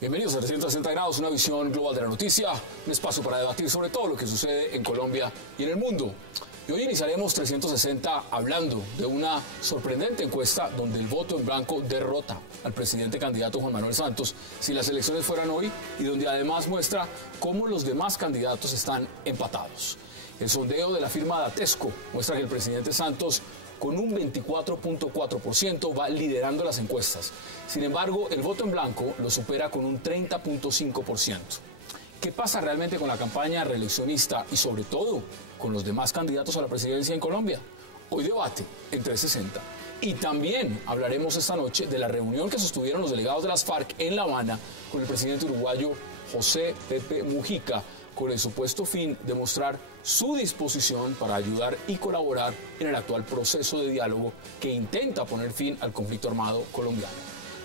Bienvenidos a 360 grados, una visión global de la noticia, un espacio para debatir sobre todo lo que sucede en Colombia y en el mundo. Y hoy iniciaremos 360 hablando de una sorprendente encuesta donde el voto en blanco derrota al presidente candidato Juan Manuel Santos si las elecciones fueran hoy, y donde además muestra cómo los demás candidatos están empatados. El sondeo de la firma Datesco muestra que el presidente Santos, con un 24.4%, va liderando las encuestas. Sin embargo, el voto en blanco lo supera con un 30.5%. ¿Qué pasa realmente con la campaña reeleccionista y sobre todo con los demás candidatos a la presidencia en Colombia? Hoy debate en 360. Y también hablaremos esta noche de la reunión que sostuvieron los delegados de las FARC en La Habana con el presidente uruguayo José Pepe Mujica, con el supuesto fin de mostrar su disposición para ayudar y colaborar en el actual proceso de diálogo que intenta poner fin al conflicto armado colombiano.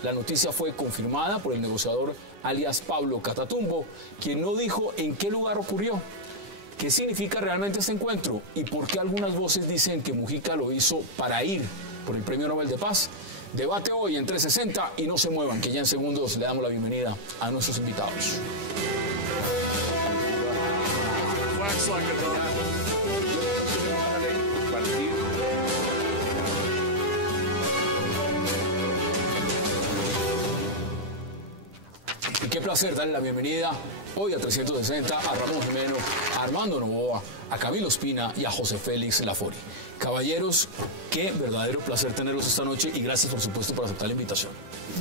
La noticia fue confirmada por el negociador alias Pablo Catatumbo, quien no dijo en qué lugar ocurrió, qué significa realmente este encuentro y por qué algunas voces dicen que Mujica lo hizo para ir por el Premio Nobel de Paz. Debate hoy en 360 y no se muevan, que ya en segundos le damos la bienvenida a nuestros invitados. Y qué placer darle la bienvenida hoy a 360 a Ramón Jimeno, a Armando Novoa, a Camilo Espina y a José Félix Lafori. Caballeros, qué verdadero placer tenerlos esta noche y gracias por supuesto por aceptar la invitación.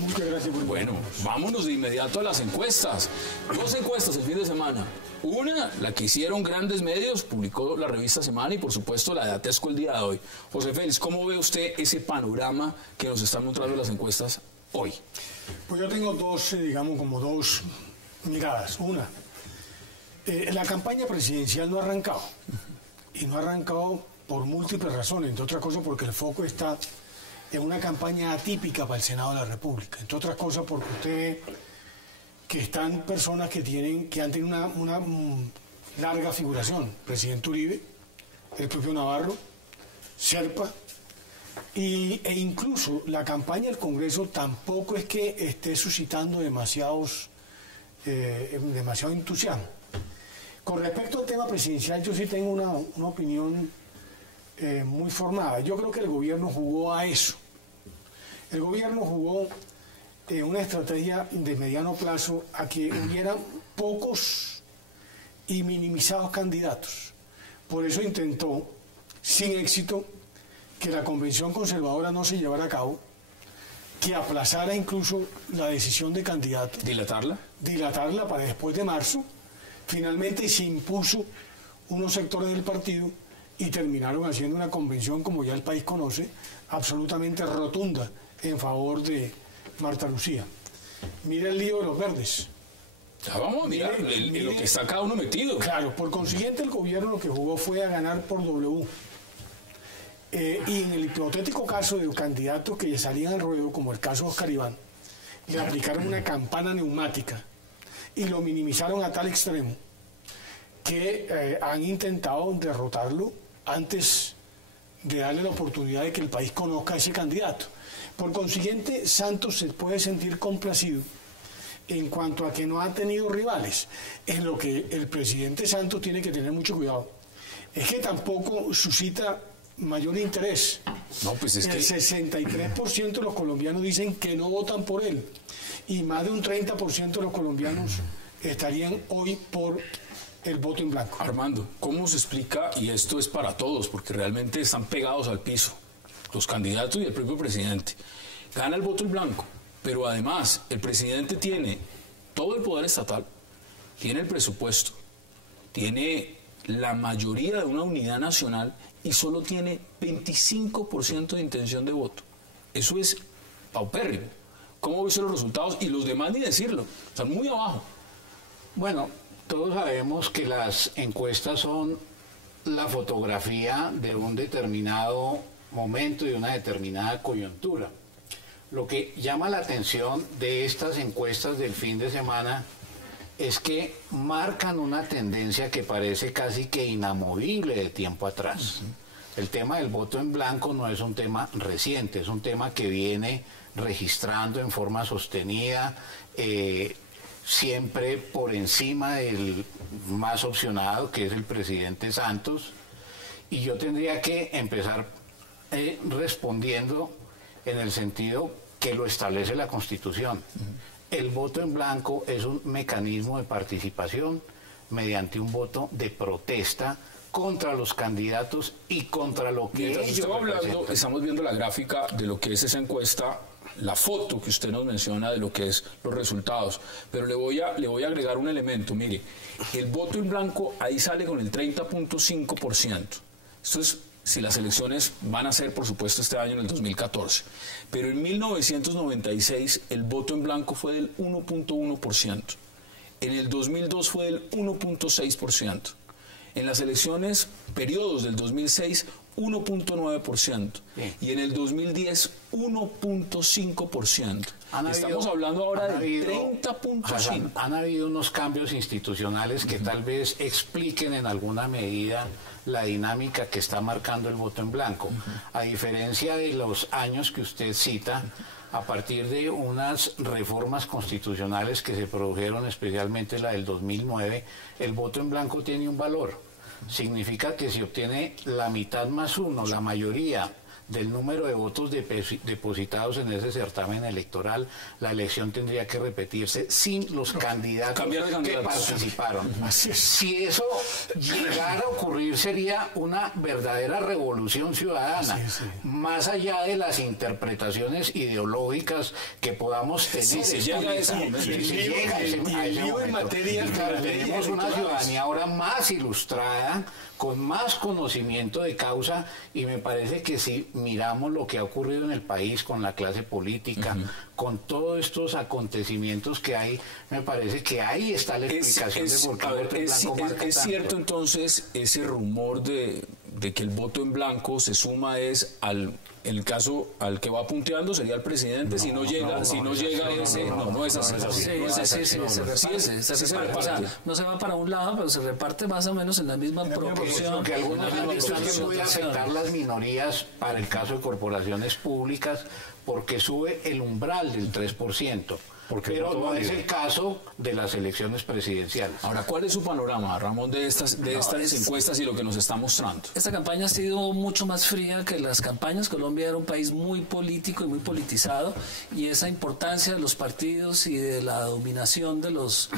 Muchas gracias por Bueno, vámonos de inmediato a las encuestas. Dos encuestas el fin de semana. Una, la que hicieron grandes medios, publicó la revista Semana, y por supuesto la de Datesco el día de hoy. José Félix, ¿cómo ve usted ese panorama que nos están mostrando las encuestas hoy? Pues yo tengo dos, digamos, como dos miradas. Una, la campaña presidencial no ha arrancado. Y no ha arrancado por múltiples razones, entre otras cosas porque el foco está en una campaña atípica para el Senado de la República. Entre otras cosas porque usted ve que están personas que han tenido una larga figuración. Presidente Uribe, el propio Navarro, Serpa, e incluso la campaña del Congreso tampoco es que esté suscitando demasiado entusiasmo. Con respecto al tema presidencial, yo sí tengo una opinión muy formada. Yo creo que el gobierno jugó a eso. El gobierno jugó una estrategia de mediano plazo a que hubieran pocos y minimizados candidatos. Por eso intentó, sin éxito, que la convención conservadora no se llevara a cabo, que aplazara incluso la decisión de candidato. ¿Dilatarla? Dilatarla para después de marzo. Finalmente se impuso unos sectores del partido y terminaron haciendo una convención, como ya el país conoce, absolutamente rotunda en favor de Marta Lucía. Mira el lío de los verdes. Ya vamos a mirar lo que está cada uno metido. Claro, por consiguiente el gobierno lo que jugó fue a ganar por W. Y en el hipotético caso de candidatos que salían al ruedo, como el caso de Oscar Iván, le aplicaron una campana neumática y lo minimizaron a tal extremo que han intentado derrotarlo antes de darle la oportunidad de que el país conozca a ese candidato. Por consiguiente, Santos se puede sentir complacido en cuanto a que no ha tenido rivales. En lo que el presidente Santos tiene que tener mucho cuidado es que tampoco suscita mayor interés. No, pues es el 63% de los colombianos dicen que no votan por él y más de un 30% de los colombianos estarían hoy por el voto en blanco. Armando, ¿cómo se explica? Y esto es para todos, porque realmente están pegados al piso, los candidatos y el propio presidente. Gana el voto en blanco, pero además el presidente tiene todo el poder estatal, tiene el presupuesto, tiene la mayoría de una unidad nacional y solo tiene 25% de intención de voto. Eso es paupérrimo. ¿Cómo ves los resultados? Y los demás ni decirlo, están muy abajo. Bueno, todos sabemos que las encuestas son la fotografía de un determinado momento y una determinada coyuntura. Lo que llama la atención de estas encuestas del fin de semana es que marcan una tendencia que parece casi que inamovible de tiempo atrás. El tema del voto en blanco no es un tema reciente, es un tema que viene registrando en forma sostenida, siempre por encima del más opcionado, que es el presidente Santos. Y yo tendría que empezar respondiendo en el sentido que lo establece la Constitución. El voto en blanco es un mecanismo de participación mediante un voto de protesta contra los candidatos y contra lo que mientras ellos usted va hablando, representan. estamos viendo la gráfica de lo que es esa encuesta, la foto que usted nos menciona de lo que es los resultados, pero le voy a agregar un elemento. Mire, el voto en blanco ahí sale con el 30.5%. Esto es si las elecciones van a ser, por supuesto, este año en el 2014, pero en 1996 el voto en blanco fue del 1.1%, en el 2002 fue del 1.6%, en las elecciones periodos del 2006 1.9%, y en el 2010 1.5%. Estamos hablando ahora del 30.5%. Han habido unos cambios institucionales que tal vez expliquen en alguna medida la dinámica que está marcando el voto en blanco. A diferencia de los años que usted cita, a partir de unas reformas constitucionales que se produjeron, especialmente la del 2009, el voto en blanco tiene un valor. Significa que si obtiene la mitad más uno, la mayoría del número de votos depositados en ese certamen electoral, la elección tendría que repetirse sin los candidatos que participaron. Si eso llegara a ocurrir, sería una verdadera revolución ciudadana, más allá de las interpretaciones ideológicas que podamos tener. Si se llega a ese momento. Tenemos una ciudadanía ahora más ilustrada, con más conocimiento de causa, y me parece que si miramos lo que ha ocurrido en el país con la clase política, con todos estos acontecimientos que hay, me parece que ahí está la explicación de por qué el voto en blanco marca tanto. ¿Es cierto entonces ese rumor de que el voto en blanco se suma es en el caso al que va punteando sería el presidente? Si no llega ese, no es así. No se va para un lado, pero se reparte más o menos en la misma proporción. Que algunos han dicho que puede afectar las minorías para el caso de corporaciones públicas, porque sube el umbral del 3%. Pero no es el caso de las elecciones presidenciales. Ahora, ¿cuál es su panorama, Ramón, de estas encuestas y lo que nos está mostrando? Esta campaña ha sido mucho más fría que las campañas. Colombia era un país muy político y muy politizado, y esa importancia de los partidos y de la dominación de los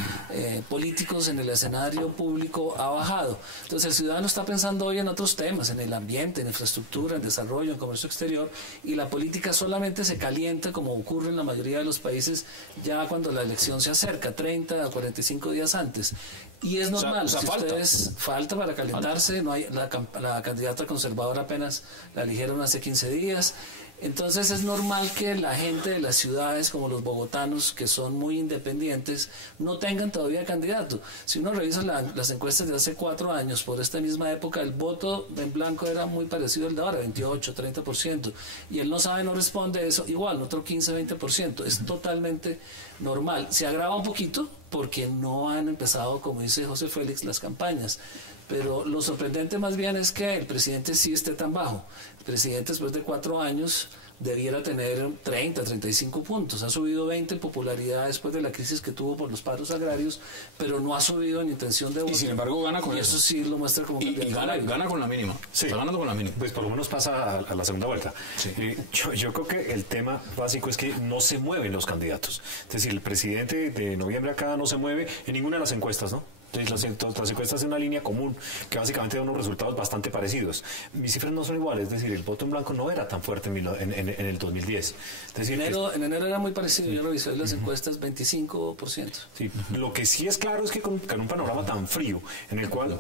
políticos en el escenario público ha bajado. Entonces el ciudadano está pensando hoy en otros temas, en el ambiente, en infraestructura, en desarrollo, en comercio exterior, y la política solamente se calienta, como ocurre en la mayoría de los países, ya cuando la elección se acerca, 30 a 45 días antes. Y es normal, si falta para calentarse, no hay la candidata conservadora apenas la eligieron hace 15 días. Entonces es normal que la gente de las ciudades, como los bogotanos, que son muy independientes, no tengan todavía candidato. Si uno revisa las encuestas de hace 4 años, por esta misma época, el voto en blanco era muy parecido al de ahora, 28, 30%. Y él no sabe, no responde eso, igual, otro 15, 20%. Es totalmente normal. Se agrava un poquito porque no han empezado, como dice José Félix, las campañas. Pero lo sorprendente más bien es que el presidente sí esté tan bajo. El presidente, después de 4 años, debiera tener 30, 35 puntos. Ha subido 20 en popularidad después de la crisis que tuvo por los paros agrarios, pero no ha subido en intención de voto. Y sin embargo gana con eso. Sí lo muestra como y gana con la mínima. Sí. Está ganando con la mínima. Pues por lo menos pasa a la segunda vuelta. Sí. Yo creo que el tema básico es que no se mueven los candidatos. Es decir, el presidente de noviembre acá no se mueve en ninguna de las encuestas, ¿no? Entonces, las encuestas en una línea común que básicamente da unos resultados bastante parecidos. Mis cifras no son iguales, es decir, el voto en blanco no era tan fuerte en el 2010. Es decir, en enero era muy parecido, yo revisé las encuestas, 25%. Sí, lo que sí es claro es que con un panorama tan frío, en el cual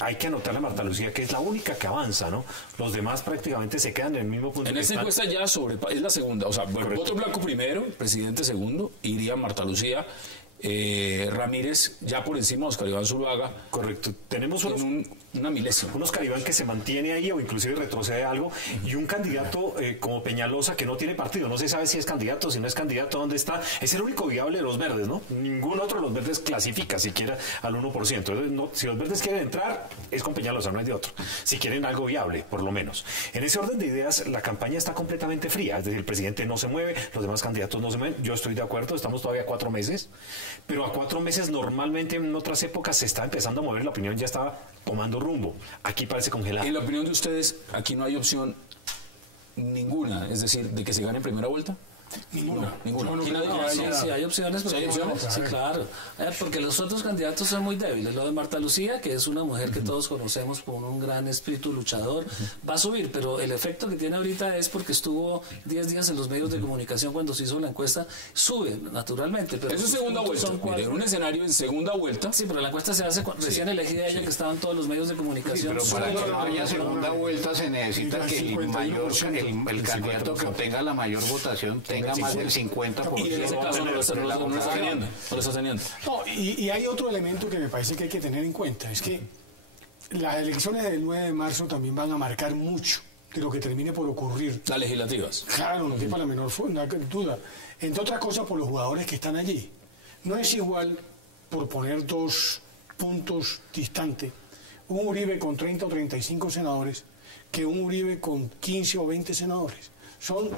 hay que anotar a Marta Lucía, que es la única que avanza, ¿no? Los demás prácticamente se quedan en el mismo punto. En esta encuesta ya es la segunda, o sea, bueno, voto en blanco primero, presidente segundo, iría Marta Lucía. Ramírez ya por encima de Oscar Iván Zuluaga. Correcto. Tenemos una milésima. Un Oscar Iván que se mantiene ahí o inclusive retrocede algo, y un candidato como Peñalosa que no tiene partido, no se sabe si es candidato, si no es candidato, dónde está. Es el único viable de los verdes, ¿no? Ningún otro de los verdes clasifica siquiera al 1%. Entonces, no, si los verdes quieren entrar, es con Peñalosa, no hay de otro. Si quieren algo viable, por lo menos. En ese orden de ideas, la campaña está completamente fría. Es decir, el presidente no se mueve, los demás candidatos no se mueven. Yo estoy de acuerdo, estamos todavía a 4 meses, pero a 4 meses normalmente en otras épocas se está empezando a mover, la opinión ya estaba tomando rumbo. Aquí parece congelada. En la opinión de ustedes, aquí no hay opción ninguna, es decir, de que se gane en primera vuelta. Ninguna. Sí, hay opciones. ¿Sí hay opciones? Sí, claro. Porque los otros candidatos son muy débiles. Lo de Marta Lucía, que es una mujer que todos conocemos con un gran espíritu luchador, va a subir, pero el efecto que tiene ahorita es porque estuvo 10 días en los medios de comunicación cuando se hizo la encuesta, sube naturalmente. Pero eso es segunda vuelta. Mire, en un escenario en segunda vuelta. Sí, pero la encuesta se hace recién elegida ella, que estaban todos los medios de comunicación. Sí, pero para que no haya segunda vuelta se necesita que el candidato que obtenga la mayor votación tenga más del 50%. Y en ese caso no lo está teniendo. No, y hay otro elemento que me parece que hay que tener en cuenta, es que las elecciones del 9 de marzo también van a marcar mucho de lo que termine por ocurrir. Las legislativas. Claro, no quepa la menor duda. Entre otras cosas por los jugadores que están allí. No es igual, por poner 2 puntos distantes, un Uribe con 30 o 35 senadores que un Uribe con 15 o 20 senadores. Son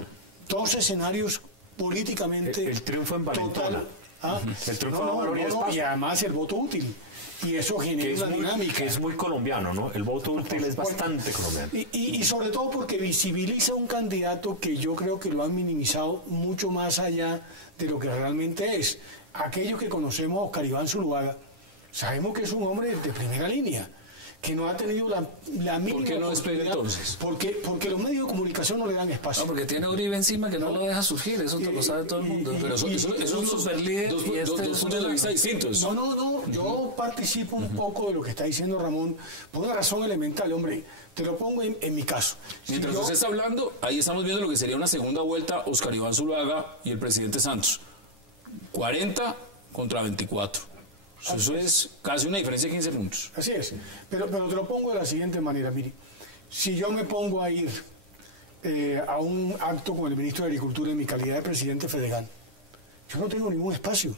2 escenarios políticamente el triunfo en Valentona. El triunfo y además el voto útil, y eso genera una dinámica que es muy colombiano, ¿no? El voto útil es bastante colombiano, y sobre todo porque visibiliza un candidato que yo creo que lo han minimizado mucho más allá de lo que realmente es. Aquellos que conocemos a Oscar Iván Zuluaga sabemos que es un hombre de primera línea, que no ha tenido la mínima. ¿Por qué no despega entonces? Porque los medios de comunicación no le dan espacio. No, porque tiene Uribe encima que no lo deja surgir, eso lo sabe todo el mundo. Pero eso es un superlíder. Dos puntos de vista distintos. No, yo participo un poco de lo que está diciendo Ramón por una razón elemental, hombre. Te lo pongo en mi caso. Mientras usted está hablando, ahí estamos viendo lo que sería una segunda vuelta, Oscar Iván Zuluaga y el presidente Santos. 40 contra 24. Eso es casi una diferencia de 15 puntos. Así es, pero te lo pongo de la siguiente manera, mire, si yo me pongo a ir a un acto con el ministro de Agricultura en mi calidad de presidente Fedegan, yo no tengo ningún espacio,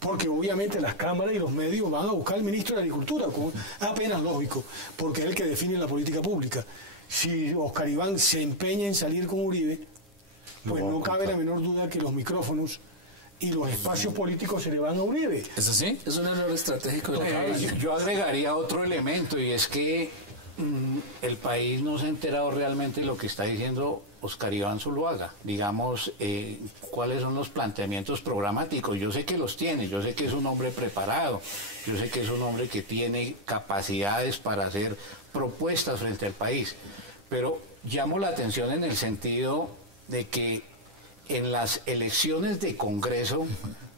porque obviamente las cámaras y los medios van a buscar al ministro de Agricultura, como apenas lógico, porque es el que define la política pública. Si Oscar Iván se empeña en salir con Uribe, pues no cabe la menor duda que los micrófonos y los espacios políticos se le van a Uribe. ¿Es así? Es un error estratégico. Yo agregaría otro elemento, y es que el país no se ha enterado realmente de lo que está diciendo Oscar Iván Zuluaga. Digamos, cuáles son los planteamientos programáticos. Yo sé que los tiene, yo sé que es un hombre preparado, yo sé que es un hombre que tiene capacidades para hacer propuestas frente al país, pero llamo la atención en el sentido de que en las elecciones de Congreso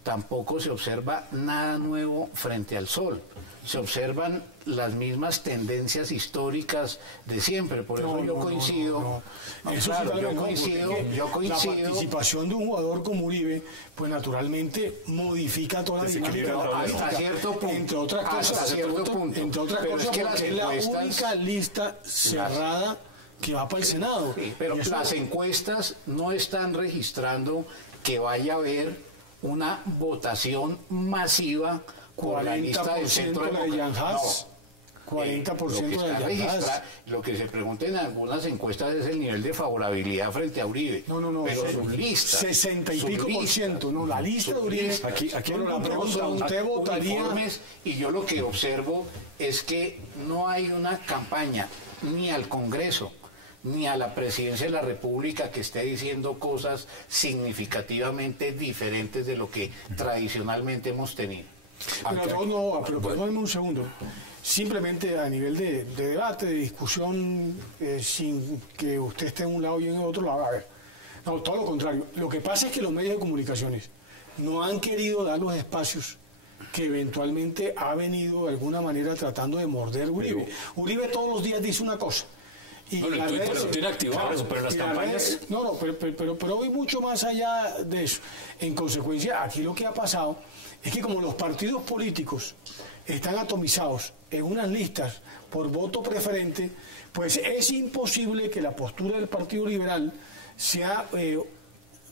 tampoco se observa nada nuevo frente al sol. Se observan las mismas tendencias históricas de siempre. Por eso yo coincido. Yo coincido. La participación de un jugador como Uribe, pues naturalmente modifica toda la dinámica. Hasta cierto punto. Entre otras cosas, Entre otras cosas, porque es la única lista cerrada que va para el Senado. Sí, pero las encuestas no están registrando que vaya a haber una votación masiva por la lista del Centro Democrático. 40% de Jan. Lo que se pregunta en algunas encuestas es el nivel de favorabilidad frente a Uribe. No. Pero su lista. 60 y pico por ciento. No, la lista de Uribe. Aquí la pregunta, ¿usted votaría? Y yo lo que observo es que no hay una campaña ni al Congreso ni a la presidencia de la República que esté diciendo cosas significativamente diferentes de lo que tradicionalmente hemos tenido. Pero perdóneme un segundo. Simplemente a nivel de debate, de discusión, sin que usted esté en un lado y en el otro lado. A ver, no, todo lo contrario. Lo que pasa es que los medios de comunicaciones no han querido dar los espacios que eventualmente ha venido de alguna manera tratando de morder Uribe. Uribe todos los días dice una cosa, Y Bueno, el Twitter lo tiene activado. Claro, pero las campañas... pero voy mucho más allá de eso. En consecuencia, aquí lo que ha pasado es que como los partidos políticos están atomizados en unas listas por voto preferente, pues es imposible que la postura del Partido Liberal sea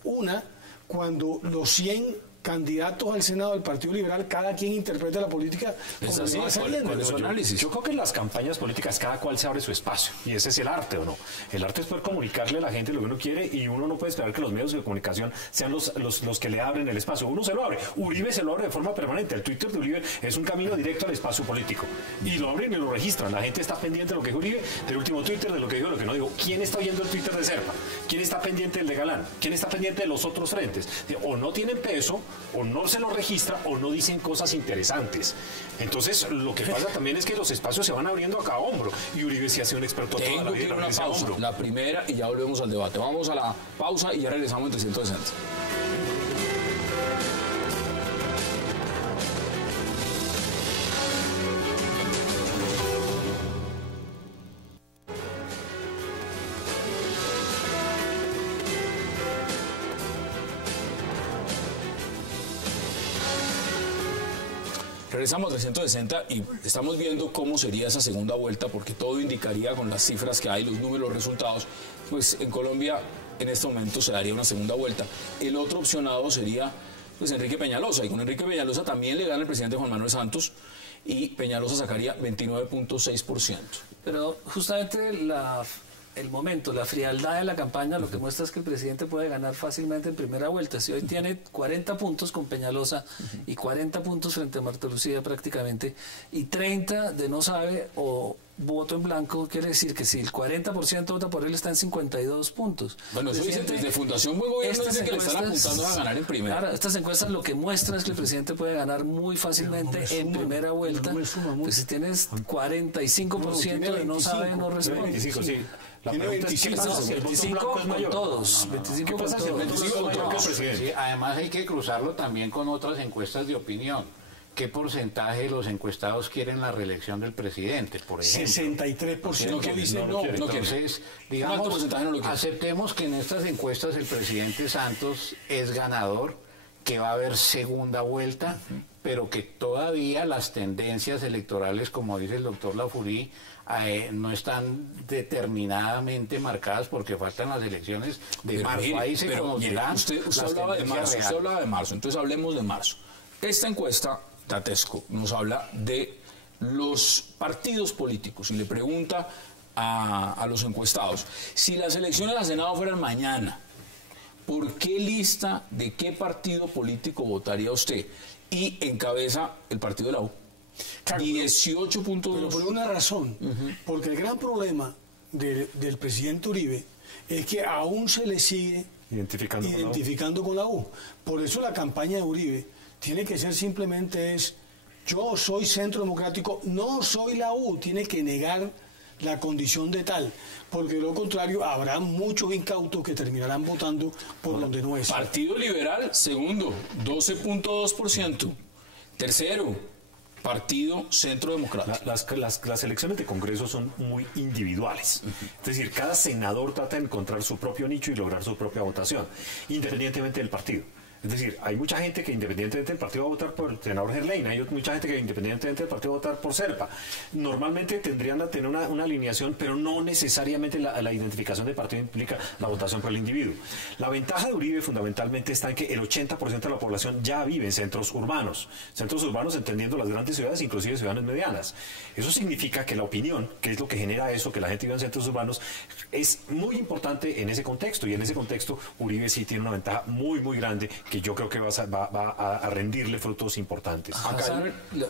una cuando los 100 candidatos al Senado del Partido Liberal, cada quien interpreta la política como le va saliendo. ¿Cuál es su análisis? Yo creo que en las campañas políticas cada cual se abre su espacio, y ese es el arte, ¿o no? El arte es poder comunicarle a la gente lo que uno quiere, y uno no puede esperar que los medios de comunicación sean los que le abren el espacio. Uno se lo abre. Uribe se lo abre de forma permanente. El Twitter de Uribe es un camino directo al espacio político, y lo abren y lo registran. La gente está pendiente de lo que dijo Uribe, del último Twitter, de lo que dijo, de lo que no dijo. ¿Quién está oyendo el Twitter de Serpa? ¿Quién está pendiente del de Galán? ¿Quién está pendiente de los otros frentes? O no tienen peso, o no se lo registra, o no dicen cosas interesantes. Entonces, lo que pasa también es que los espacios se van abriendo a cada hombro, y Uribe sí ha sido un experto toda la Tengo que vida ir a en una abrirse a pausa, hombro. la primera, y ya volvemos al debate. Vamos a la pausa y ya regresamos en 360. Regresamos a 360 y estamos viendo cómo sería esa segunda vuelta, porque todo indicaría con las cifras que hay, los números, los resultados, pues en Colombia en este momento se daría una segunda vuelta. El otro opcionado sería pues Enrique Peñalosa, y con Enrique Peñalosa también le gana el presidente Juan Manuel Santos, y Peñalosa sacaría 29.6%. Pero justamente el momento, la frialdad de la campaña, lo que muestra es que el presidente puede ganar fácilmente en primera vuelta. Si hoy tiene 40 puntos con Peñalosa y 40 puntos frente a Marta Lucía prácticamente, y 30 de no sabe o voto en blanco, quiere decir que si el 40% vota por él, está en 52 puntos. Bueno, eso dicen desde Fundación Buen Gobierno, dicen que le están apuntando a ganar en primera. Claro, estas encuestas lo que muestran es que el presidente puede ganar muy fácilmente en primera vuelta. Pues si tienes 45% de no sabe, no responde. 25, sí. La pregunta es, ¿qué pasa si el voto en 25 blanco es con mayor? todos. 25 ¿Qué con pasa si el todos. 25 es mayor que el presidente? Sí, además hay que cruzarlo también con otras encuestas de opinión. ¿Qué porcentaje de los encuestados quieren la reelección del presidente, por ejemplo? 63% dicen no. Entonces, digamos, porcentaje no lo quiere? aceptemos que en estas encuestas el presidente Santos es ganador, que va a haber segunda vuelta, pero que todavía las tendencias electorales, como dice el doctor Lafurí, no están determinadamente marcadas porque faltan las elecciones de Pero marzo. mire, Ahí se pero conocerán mire, usted las hablaba de tendencias marzo, reales. usted hablaba de marzo, entonces hablemos de marzo. Esta encuesta, Tatesco, nos habla de los partidos políticos y le pregunta a los encuestados, si las elecciones al Senado fueran mañana, ¿por qué lista de qué partido político votaría usted? Y encabeza el partido de la U. Claro, 18.2. Pero por una razón, porque el gran problema del presidente Uribe es que aún se le sigue identificando con la U. Por eso la campaña de Uribe tiene que ser simplemente yo soy Centro Democrático, no soy la U, tiene que negar la condición de tal, porque de lo contrario habrá muchos incautos que terminarán votando por donde no es. Partido Liberal, segundo, 12.2%. Tercero, Partido Centro Democrático. Las elecciones de Congreso son muy individuales. Es decir, cada senador trata de encontrar su propio nicho y lograr su propia votación, independientemente del partido. Es decir, hay mucha gente que independientemente del partido va a votar por el senador Gerlain, hay mucha gente que independientemente del partido va a votar por Serpa. Normalmente tendrían que tener una alineación, pero no necesariamente la identificación del partido implica la votación por el individuo. La ventaja de Uribe fundamentalmente está en que el 80% de la población ya vive en centros urbanos entendiendo las grandes ciudades, inclusive ciudades medianas. Eso significa que la opinión, que es lo que genera eso, que la gente vive en centros urbanos, es muy importante en ese contexto, y en ese contexto Uribe sí tiene una ventaja muy, muy grande, que yo creo que va a rendirle frutos importantes.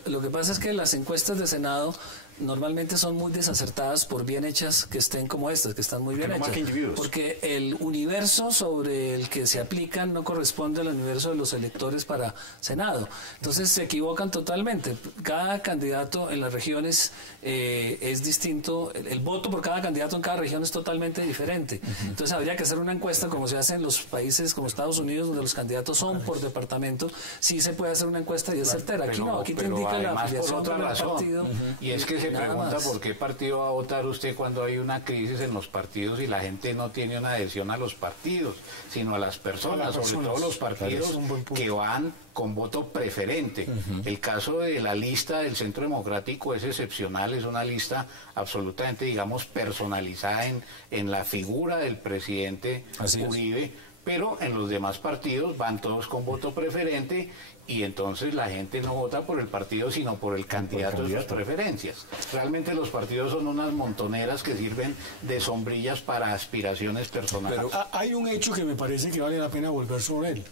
Lo que pasa es que las encuestas de Senado normalmente son muy desacertadas por bien hechas que estén como estas, que están muy bien hechas. Porque el universo sobre el que se aplican no corresponde al universo de los electores para Senado. Entonces se equivocan totalmente. Cada candidato en las regiones es distinto. El voto por cada candidato en cada región es totalmente diferente. Entonces habría que hacer una encuesta como se hace en los países como Estados Unidos, donde los candidatos son por departamento. Sí se puede hacer una encuesta y es certera. Aquí no, aquí te indica la afiliación del partido. Y es que se Nada pregunta más. por qué partido va a votar usted cuando hay una crisis en los partidos y la gente no tiene una adhesión a los partidos, sino a las personas, sobre todo los partidos Es un buen punto. que van con voto preferente. El caso de la lista del Centro Democrático es excepcional, es una lista absolutamente, digamos, personalizada en la figura del presidente Así es. Uribe, pero en los demás partidos van todos con voto preferente y entonces la gente no vota por el partido sino por el candidato de sus preferencias. Realmente los partidos son unas montoneras que sirven de sombrillas para aspiraciones personales. Hay un hecho que me parece que vale la pena volver sobre él.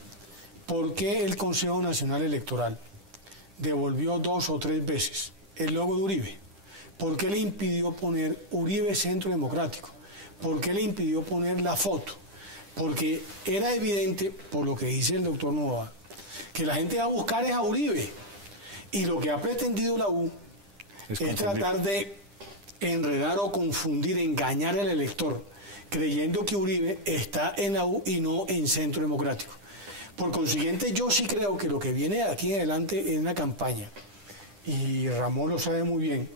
¿Por qué el Consejo Nacional Electoral devolvió 2 o 3 veces el logo de Uribe? ¿Por qué le impidió poner Uribe Centro Democrático? ¿Por qué le impidió poner la foto? Porque era evidente, por lo que dice el doctor Novoa, que la gente va a buscar es a Uribe. Y lo que ha pretendido la U es tratar de enredar o confundir, engañar al elector, creyendo que Uribe está en la U y no en Centro Democrático. Por consiguiente, yo sí creo que lo que viene de aquí en adelante en la campaña, y Ramón lo sabe muy bien,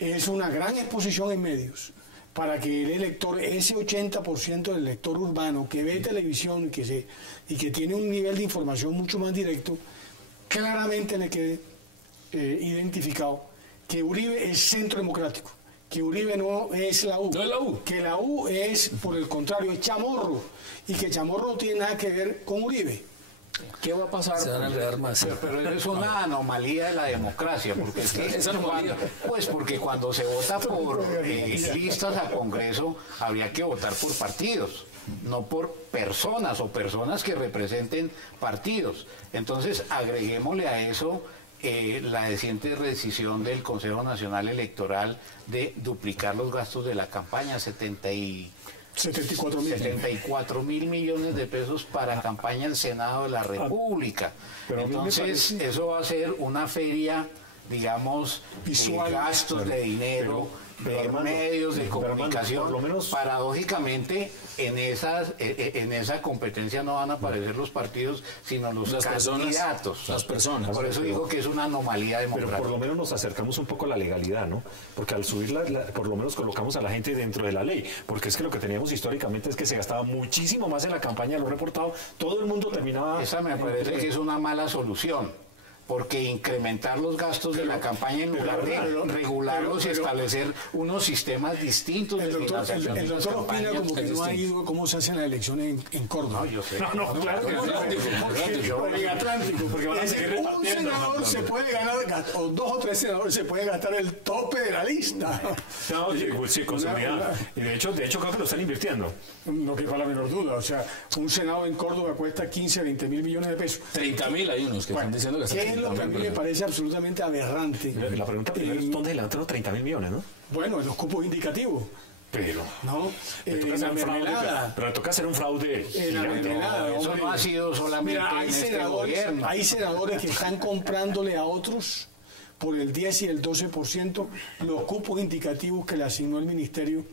es una gran exposición en medios para que el elector, ese 80% del elector urbano que ve televisión y que tiene un nivel de información mucho más directo, claramente le quede identificado que Uribe es Centro Democrático, que Uribe no es la U, No es la U. que la U es, por el contrario, es Chamorro, y que Chamorro no tiene nada que ver con Uribe. ¿Qué va a pasar? Se van a enredar más. Pero es una anomalía de la democracia, porque es que Esa anomalía. pues porque cuando se vota por listas a Congreso habría que votar por partidos, no por personas o personas que representen partidos. Entonces agreguémosle a eso la reciente decisión del Consejo Nacional Electoral de duplicar los gastos de la campaña, 74 mil millones de pesos para campaña al Senado de la República. Pero a mí me Entonces, parece- eso va a ser una feria, digamos, Visual. de gastos de dinero, pero de Armando, medios de pero Armando, comunicación. por lo menos- Paradójicamente, en esa competencia no van a aparecer los partidos, sino los Las personas, candidatos. las personas. Por eso digo que es una anomalía Pero democrática. por lo menos nos acercamos un poco a la legalidad, ¿no? Porque al subir por lo menos colocamos a la gente dentro de la ley. Porque es que lo que teníamos históricamente es que se gastaba muchísimo más en la campaña, lo he reportado, todo el mundo terminaba... Esa me parece que es una mala solución, porque incrementar los gastos de la campaña en lugar de regularlos y establecer unos sistemas distintos de El doctor, financiación el de las doctor opina campañas. como que es no ha distinto. ido cómo se hacen las elecciones en Córdoba. No, yo sé. No, claro que no. En Atlántico, porque van a Es seguir decir, un repartiendo. senador se puede ganar, o 2 o 3 senadores se pueden gastar el tope de la lista. No, sí, con seguridad. Y de hecho creo que lo están invirtiendo. No quepa la menor duda. O sea, un senado en Córdoba cuesta 15, 20 mil millones de pesos. 30.000 hay unos que Bueno, están diciendo que ¿qué es lo que a mí me parece absolutamente aberrante? La pregunta primero es ¿dónde le dan los 30 mil millones, no? Bueno, en los cupos indicativos, Pero... ¿no? Le toca En hacer la un fraude, mermelada. pero le toca hacer un fraude. En la gigante. mermelada, Eso hombre. no ha sido solamente Mira, en este gobierno. hay senadores que están comprándole a otros por el 10 y el 12% los cupos indicativos que le asignó el ministerio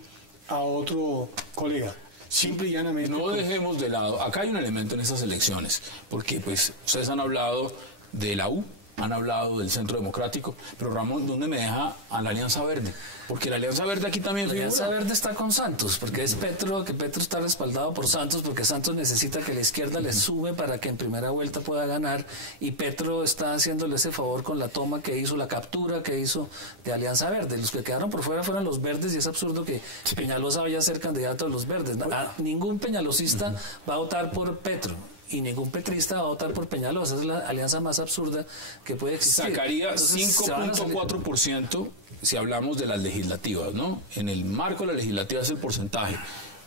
a otro colega. Simple y llanamente. No dejemos de lado, acá hay un elemento en esas elecciones, porque pues ustedes han hablado de la U, han hablado del Centro Democrático, pero Ramón, ¿dónde me deja a la Alianza Verde? Porque la Alianza Verde aquí también La Alianza figura. Verde está con Santos, porque es Petro, que Petro está respaldado por Santos, porque Santos necesita que la izquierda le sube para que en primera vuelta pueda ganar, y Petro está haciéndole ese favor con la toma que hizo, la captura que hizo de Alianza Verde. Los que quedaron por fuera fueron los verdes, y es absurdo que Peñalosa vaya a ser candidato de los verdes. Ningún peñalosista va a votar por Petro, y ningún petrista va a votar por Peñalosa. Esa es la alianza más absurda que puede existir. Sacaría Entonces, se van a salir. 5.4% si hablamos de las legislativas, ¿no? En el marco de la legislativa es el porcentaje.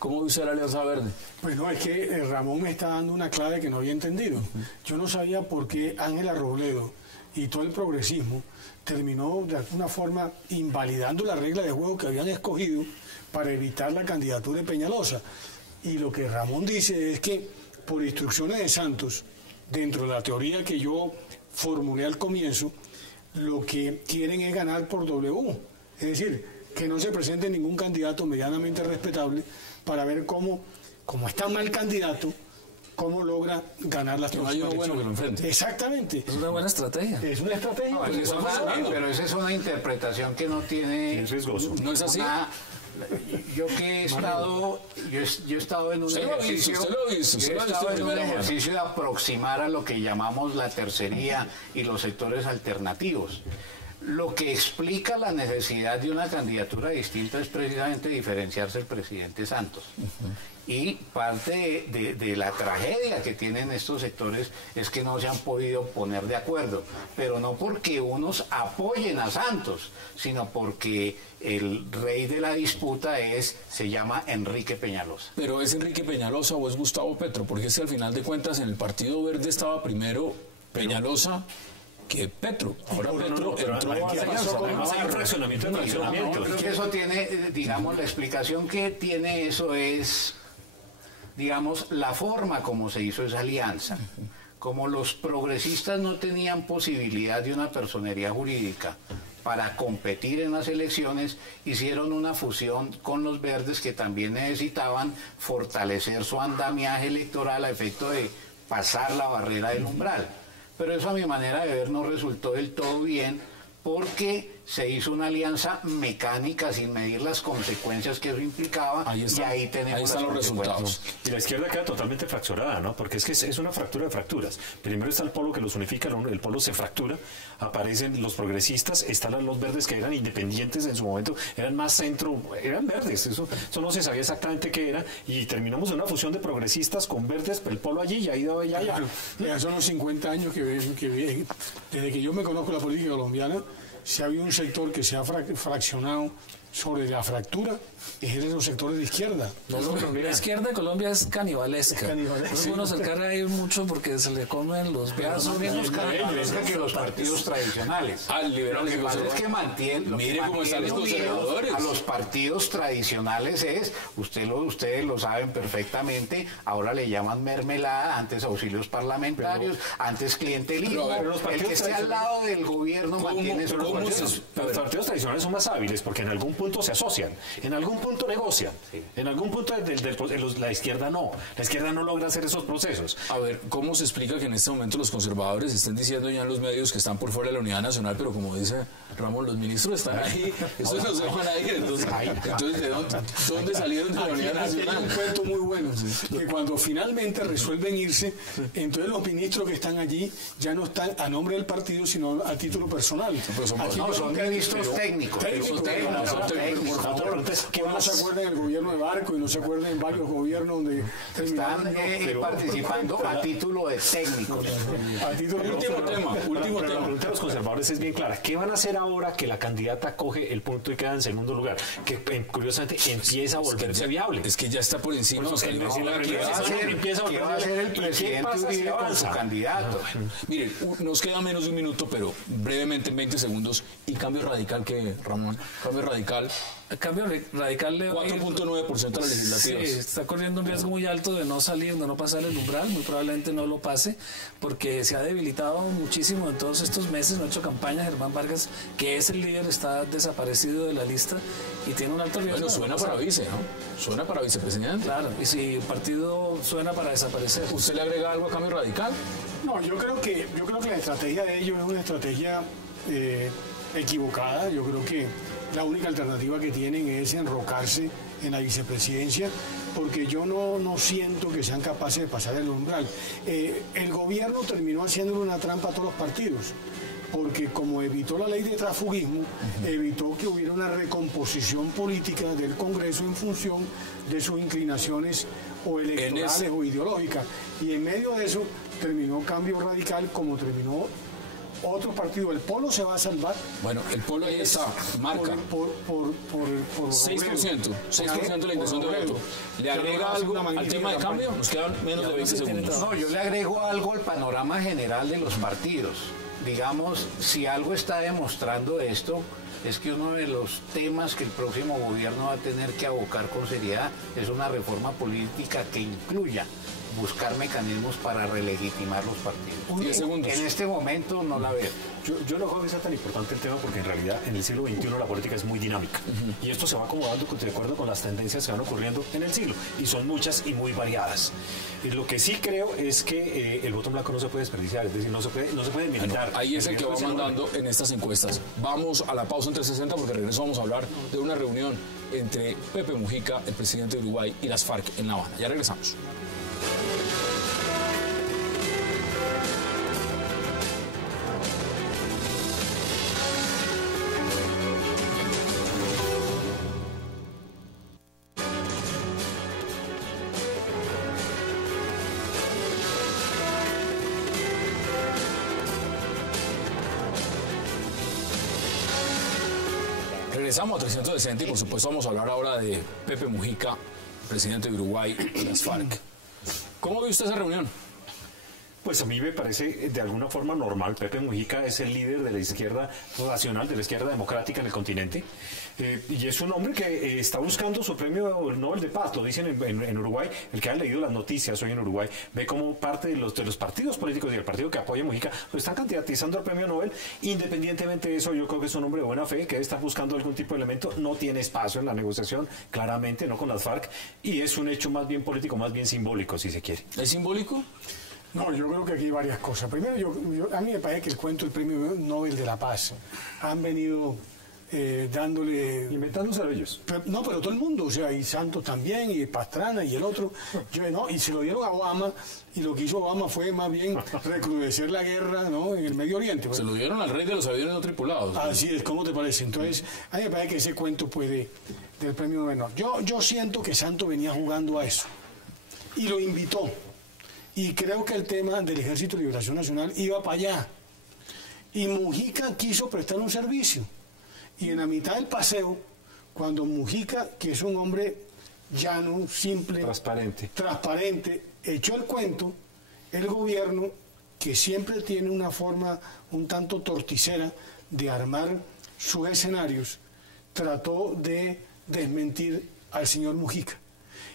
¿Cómo ve usted la Alianza Verde? Pues no, es que Ramón me está dando una clave que no había entendido. Yo no sabía por qué Ángela Robledo y todo el progresismo terminó de alguna forma invalidando la regla de juego que habían escogido para evitar la candidatura de Peñalosa. Y lo que Ramón dice es que por instrucciones de Santos, dentro de la teoría que yo formulé al comienzo, lo que quieren es ganar por W. Es decir, que no se presente ningún candidato medianamente respetable para ver cómo está mal candidato, cómo logra ganar las No hay uno bueno que lo enfrente. Exactamente. Es una buena estrategia. Es una estrategia. No, pero esa es una interpretación que no tiene... Es riesgoso. ¿No es así? Yo que he estado, yo he estado en un Usted lo ha visto, ejercicio, usted lo ha visto, yo usted he lo ha visto estado de en un primera mano. ejercicio de aproximar a lo que llamamos la tercería y los sectores alternativos. Lo que explica la necesidad de una candidatura distinta es precisamente diferenciarse el presidente Santos. Y parte de la tragedia que tienen estos sectores es que no se han podido poner de acuerdo, pero no porque unos apoyen a Santos, sino porque el rey de la disputa se llama Enrique Peñalosa. Pero ¿es Enrique Peñalosa o es Gustavo Petro? Porque es que al final de cuentas en el Partido Verde estaba primero Peñalosa que Petro. Ahora Petro entró a la alianza. Además hay un fraccionamiento de fraccionamiento. Yo creo que eso tiene, digamos, la explicación que tiene eso es, digamos, la forma como se hizo esa alianza. Como los progresistas no tenían posibilidad de una personería jurídica para competir en las elecciones, hicieron una fusión con los verdes que también necesitaban fortalecer su andamiaje electoral a efecto de pasar la barrera del umbral. Pero eso a mi manera de ver no resultó del todo bien porque se hizo una alianza mecánica sin medir las consecuencias que eso implicaba Ahí está, y ahí tenemos ahí están las los resultados. Y la izquierda queda totalmente fracturada, ¿no? Porque es que es una fractura de fracturas. Primero está el polo que los unifica, el polo se fractura, aparecen los progresistas, están los verdes que eran independientes en su momento, eran más centro, eran verdes, eso no se sabía exactamente qué era, y terminamos en una fusión de progresistas con verdes, el polo allí, y ahí daba ya. Ya son los 50 años que desde que yo me conozco la política colombiana, si ha habido un sector que se ha fraccionado sobre la fractura, es de los sectores de izquierda. La izquierda de Colombia es canibalesca. Canibalesca. Uno se encarga de ir mucho porque se le comen los brazos. Son menos canibalistas que los partidos tradicionales. Liberales Lo que y pasa es conservadores. que mantiene, Mire cómo están los conservadores. a los partidos tradicionales ustedes lo saben perfectamente, ahora le llaman mermelada, antes auxilios parlamentarios, antes clientelismo. Pero los El partidos que esté al lado del gobierno mantiene su Los partidos tradicionales son más hábiles porque en algún punto se asocian, en algún punto negocian, en algún punto la izquierda no. La izquierda no logra hacer esos procesos. A ver, ¿cómo se explica que en este momento los conservadores estén diciendo ya en los medios que están por fuera de la unidad nacional, pero como dice Ramón, los ministros están ahí, eso no se van a ir, entonces ¿de dónde salieron de la unidad Hay nacional? un cuento muy bueno, que cuando finalmente resuelven irse, entonces los ministros que están allí ya no están a nombre del partido, sino a título personal. Aquí son ministros técnicos. Técnicos, por favor, que no se acuerden del gobierno de Barco y no se acuerden en varios gobiernos donde Están participando a título de técnicos. Último tema. La pregunta de los conservadores es bien clara. ¿Qué van a hacer ahora que la candidata coge el punto y queda en segundo lugar? Que curiosamente empieza a volverse viable. Es que ya está por encima. Pues, Oscar Iván. ¿Qué va a hacer el presidente Uribe con su candidato? Miren, nos queda menos de un minuto, pero brevemente en 20 segundos. ¿Y cambio radical qué, Ramón? Cambio radical. El cambio radical le va a ir- 4.9% de las legislativas. Sí, está corriendo un riesgo muy alto de no salir, de no pasar el umbral, muy probablemente no lo pase, porque se ha debilitado muchísimo en todos estos meses, no ha hecho campaña. Germán Vargas, que es el líder, está desaparecido de la lista y tiene un alto riesgo. Bueno, de suena no para pasar. vice, ¿no? Suena para vicepresidente. Claro, y si el partido suena para desaparecer. ¿Usted le agrega algo a cambio radical? No, yo creo que la estrategia de ellos es una estrategia equivocada. Yo creo que la única alternativa que tienen es enrocarse en la vicepresidencia, porque yo no siento que sean capaces de pasar el umbral. El gobierno terminó haciéndole una trampa a todos los partidos, porque como evitó la ley de transfugismo, evitó que hubiera una recomposición política del Congreso en función de sus inclinaciones o electorales o ideológicas. Y en medio de eso terminó Cambio Radical como terminó otro partido. El Polo se va a salvar. Bueno, el Polo ahí está, marca. Por 6%, 6% de la intención de voto. ¿Le agrega algo al tema de cambio? Nos quedan menos de 20 segundos. No, yo le agrego algo al panorama general de los partidos. Digamos, si algo está demostrando esto, es que uno de los temas que el próximo gobierno va a tener que abocar con seriedad es una reforma política que incluya buscar mecanismos para relegitimar los partidos. 10 segundos. En este momento no la veo. Yo no creo que sea tan importante el tema porque en realidad en el siglo XXI la política es muy dinámica y esto se va acomodando de acuerdo con las tendencias que van ocurriendo en el siglo y son muchas y muy variadas. Y lo que sí creo es que el voto en blanco no se puede desperdiciar, es decir, no se puede militar. Bueno, ahí es el que va mandando en estas encuestas. Vamos a la pausa en 360 porque regreso vamos a hablar de una reunión entre Pepe Mujica, el presidente de Uruguay, y las FARC en La Habana. Ya regresamos. Regresamos a 360 y por supuesto vamos a hablar ahora de Pepe Mujica, presidente de Uruguay y las FARC. ¿Cómo ve usted esa reunión? Pues a mí me parece de alguna forma normal. Pepe Mujica es el líder de la izquierda racional, de la izquierda democrática en el continente. Y es un hombre que está buscando su premio Nobel de Paz, lo dicen en Uruguay. El que ha leído las noticias hoy en Uruguay ve cómo parte de los partidos políticos y el partido que apoya a Mujica lo están candidatizando al premio Nobel. Independientemente de eso, yo creo que es un hombre de buena fe, que debe estar buscando algún tipo de elemento. No tiene espacio en la negociación, claramente, no con las FARC. Y es un hecho más bien político, más bien simbólico, si se quiere. ¿Es simbólico? No, yo creo que aquí hay varias cosas. Primero, a mí me parece que el cuento del Premio Nobel de la Paz han venido dándole... Inventándose ellos. No, pero todo el mundo, o sea, y Santos también, y Pastrana, y el otro. Y se lo dieron a Obama, y lo que hizo Obama fue más bien recrudecer la guerra, ¿no?, en el Medio Oriente. Se lo dieron al rey de los aviones no tripulados. Así es, ¿cómo te parece? Entonces, a mí me parece que ese cuento puede del Premio Nobel. Yo siento que Santos venía jugando a eso, y lo invitó. Y creo que el tema del Ejército de Liberación Nacional iba para allá. Y Mujica quiso prestar un servicio. Y en la mitad del paseo, cuando Mujica, que es un hombre llano, simple, transparente, echó el cuento, el gobierno, que siempre tiene una forma un tanto torticera de armar sus escenarios, trató de desmentir al señor Mujica.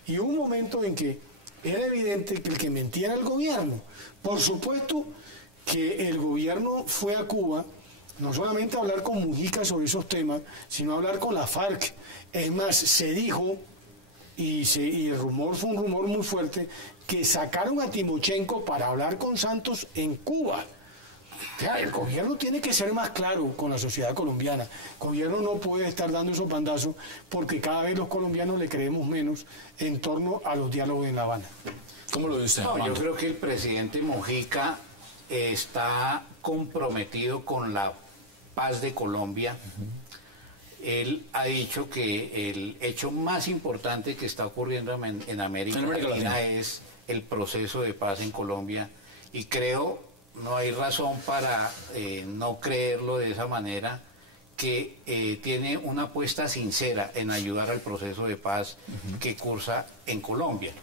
Y hubo un momento en que era evidente que el que mentía era el gobierno. Por supuesto que el gobierno fue a Cuba no solamente a hablar con Mujica sobre esos temas, sino a hablar con la FARC. Es más, se dijo, y el rumor fue un rumor muy fuerte, que sacaron a Timochenko para hablar con Santos en Cuba. O sea, el gobierno tiene que ser más claro con la sociedad colombiana. El gobierno no puede estar dando esos bandazos porque cada vez los colombianos le creemos menos en torno a los diálogos en La Habana. ¿Cómo lo dice? No, yo creo que el presidente Mujica está comprometido con la paz de Colombia. Él ha dicho que el hecho más importante que está ocurriendo en América Latina es el proceso de paz en Colombia, y creo, no hay razón para no creerlo de esa manera, que tiene una apuesta sincera en ayudar al proceso de paz que cursa en Colombia.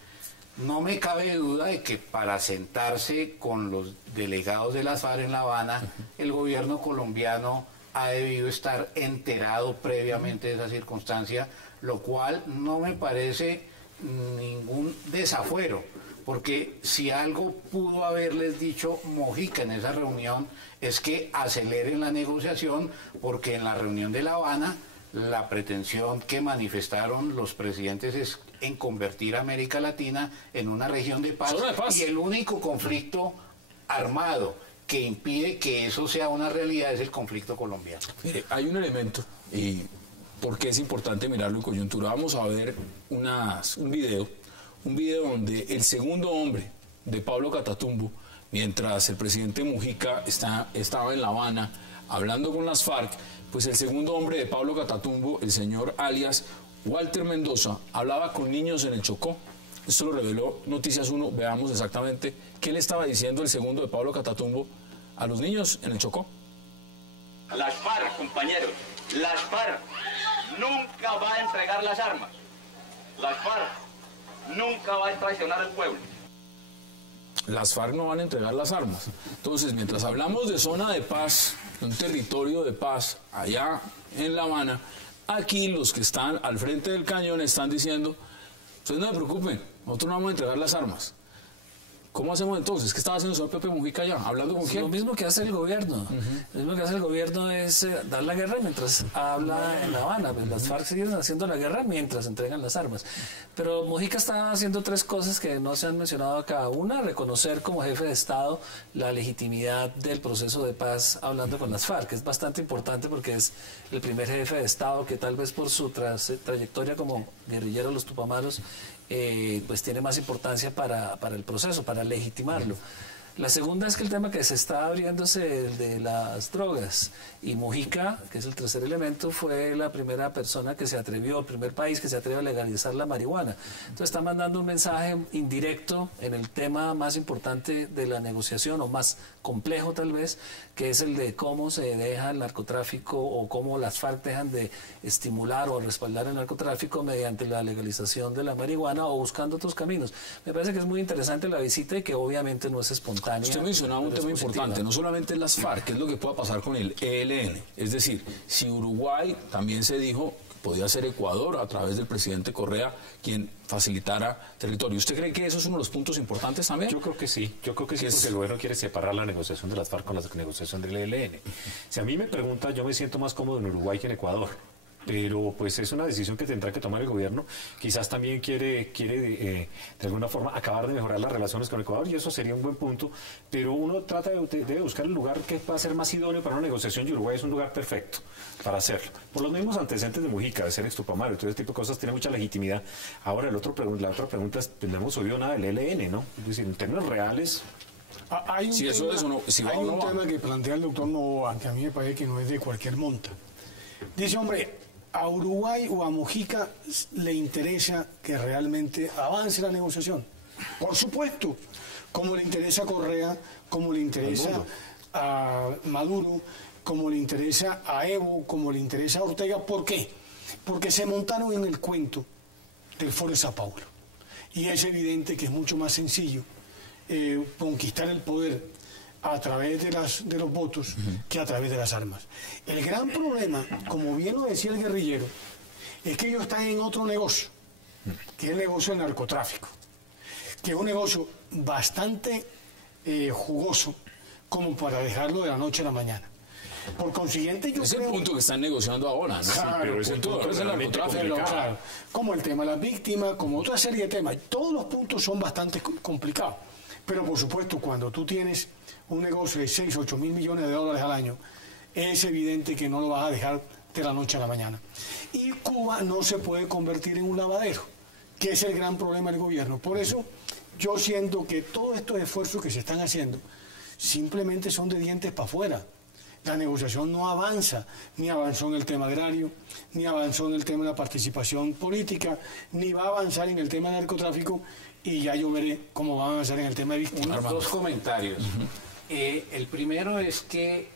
No me cabe duda de que para sentarse con los delegados de las FARC en La Habana, el gobierno colombiano ha debido estar enterado previamente de esa circunstancia, lo cual no me parece ningún desafuero, porque si algo pudo haberles dicho Mujica en esa reunión es que aceleren la negociación, porque en la reunión de La Habana la pretensión que manifestaron los presidentes es en convertir a América Latina en una región de paz, y el único conflicto armado que impide que eso sea una realidad es el conflicto colombiano. Mire, hay un elemento, y porque es importante mirarlo en coyuntura. Vamos a ver un video donde el segundo hombre de Pablo Catatumbo, mientras el presidente Mujica estaba en La Habana hablando con las FARC, pues el segundo hombre de Pablo Catatumbo, el señor alias Walter Mendoza, hablaba con niños en el Chocó. Esto lo reveló Noticias 1. Veamos exactamente qué le estaba diciendo el segundo de Pablo Catatumbo a los niños en el Chocó. Las FARC, compañeros, las FARC nunca va a entregar las armas. Las FARC nunca va a traicionar al pueblo. Las FARC no van a entregar las armas. Entonces, mientras hablamos de zona de paz, un territorio de paz allá en La Habana, aquí los que están al frente del cañón están diciendo: ustedes no se preocupen, nosotros no vamos a entregar las armas. ¿Cómo hacemos entonces? ¿Qué estaba haciendo el señor Pepe Mujica allá? ¿Hablando con quién? Lo mismo que hace el gobierno. Lo mismo que hace el gobierno es dar la guerra mientras habla en La Habana. Pues las FARC siguen haciendo la guerra mientras entregan las armas. Pero Mujica está haciendo 3 cosas que no se han mencionado acá. Una, reconocer como jefe de Estado la legitimidad del proceso de paz hablando con las FARC. Es bastante importante porque es el primer jefe de Estado que tal vez por su trayectoria como guerrillero de los Tupamaros pues tiene más importancia para el proceso, para legitimarlo. La segunda es que el tema que se está abriéndose de las drogas, y Mujica, que es el tercer elemento, fue la primera persona que se atrevió, el primer país que se atreve a legalizar la marihuana. Entonces está mandando un mensaje indirecto en el tema más importante de la negociación, o más complejo tal vez, que es el de cómo se deja el narcotráfico o cómo las FARC dejan de estimular o respaldar el narcotráfico mediante la legalización de la marihuana o buscando otros caminos. Me parece que es muy interesante la visita y que obviamente no es espontánea. Usted mencionaba un tema importante, no solamente las FARC, ¿qué es lo que pueda pasar con el ELN? Es decir, si Uruguay, también se dijo, podía ser Ecuador a través del presidente Correa quien facilitara territorio. ¿Usted cree que eso es uno de los puntos importantes también? Yo creo que sí, porque el gobierno quiere separar la negociación de las FARC con la negociación del ELN. Si a mí me pregunta, yo me siento más cómodo en Uruguay que en Ecuador. Pero pues es una decisión que tendrá que tomar el gobierno. Quizás también quiere de alguna forma acabar de mejorar las relaciones con Ecuador, y eso sería un buen punto, pero uno trata de buscar el lugar que va a ser más idóneo para una negociación, y Uruguay es un lugar perfecto para hacerlo. Por los mismos antecedentes de Mujica, de ser ex-Tupamaros, todo ese tipo de cosas tiene mucha legitimidad. Ahora la otra pregunta es, no hemos oído nada del ELN, ¿no? Es decir, en términos reales... Hay un tema que plantea el doctor Novoa, que a mí me parece que no es de cualquier monta. Dice, hombre, a Uruguay o a Mujica le interesa que realmente avance la negociación. Por supuesto, como le interesa a Correa, como le interesa a Maduro, como le interesa a Evo, como le interesa a Ortega. ¿Por qué? Porque se montaron en el cuento del Foro de Sao Paulo. Y es evidente que es mucho más sencillo conquistar el poder a través de los votos que a través de las armas. El gran problema, como bien lo decía el guerrillero, es que ellos están en otro negocio, que es el negocio del narcotráfico, que es un negocio bastante jugoso como para dejarlo de la noche a la mañana. Por consiguiente, yo es creo... el punto que están negociando ahora, ¿no? Claro, pero es el punto del narcotráfico. Claro, como el tema de las víctimas, como otra serie de temas. Todos los puntos son bastante complicados. Pero, por supuesto, cuando tú tienes un negocio de 6 o 8 mil millones de dólares al año, es evidente que no lo vas a dejar de la noche a la mañana. Y Cuba no se puede convertir en un lavadero, que es el gran problema del gobierno. Por eso, yo siento que todos estos esfuerzos que se están haciendo simplemente son de dientes para afuera. La negociación no avanza, ni avanzó en el tema agrario, ni avanzó en el tema de la participación política, ni va a avanzar en el tema del narcotráfico, y ya yo veré cómo va a avanzar en el tema de víctimas. Dos comentarios. El primero es que,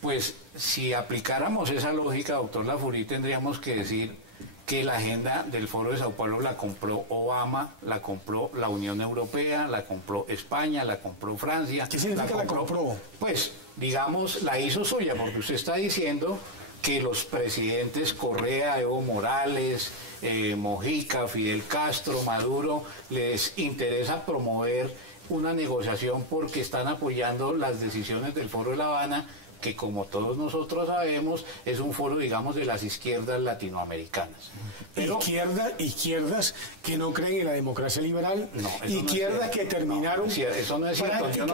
pues, si aplicáramos esa lógica, doctor Lafourcade, tendríamos que decir que la agenda del Foro de Sao Paulo la compró Obama, la compró la Unión Europea, la compró España, la compró Francia. ¿Qué significa la compró? Pues, digamos, la hizo suya, porque usted está diciendo que los presidentes Correa, Evo Morales, Mujica, Fidel Castro, Maduro, les interesa promover una negociación porque están apoyando las decisiones del Foro de La Habana, que como todos nosotros sabemos es un foro, digamos, de las izquierdas latinoamericanas. Pero, izquierdas que no creen en la democracia liberal, no, izquierdas que terminaron... No, eso no es cierto. Yo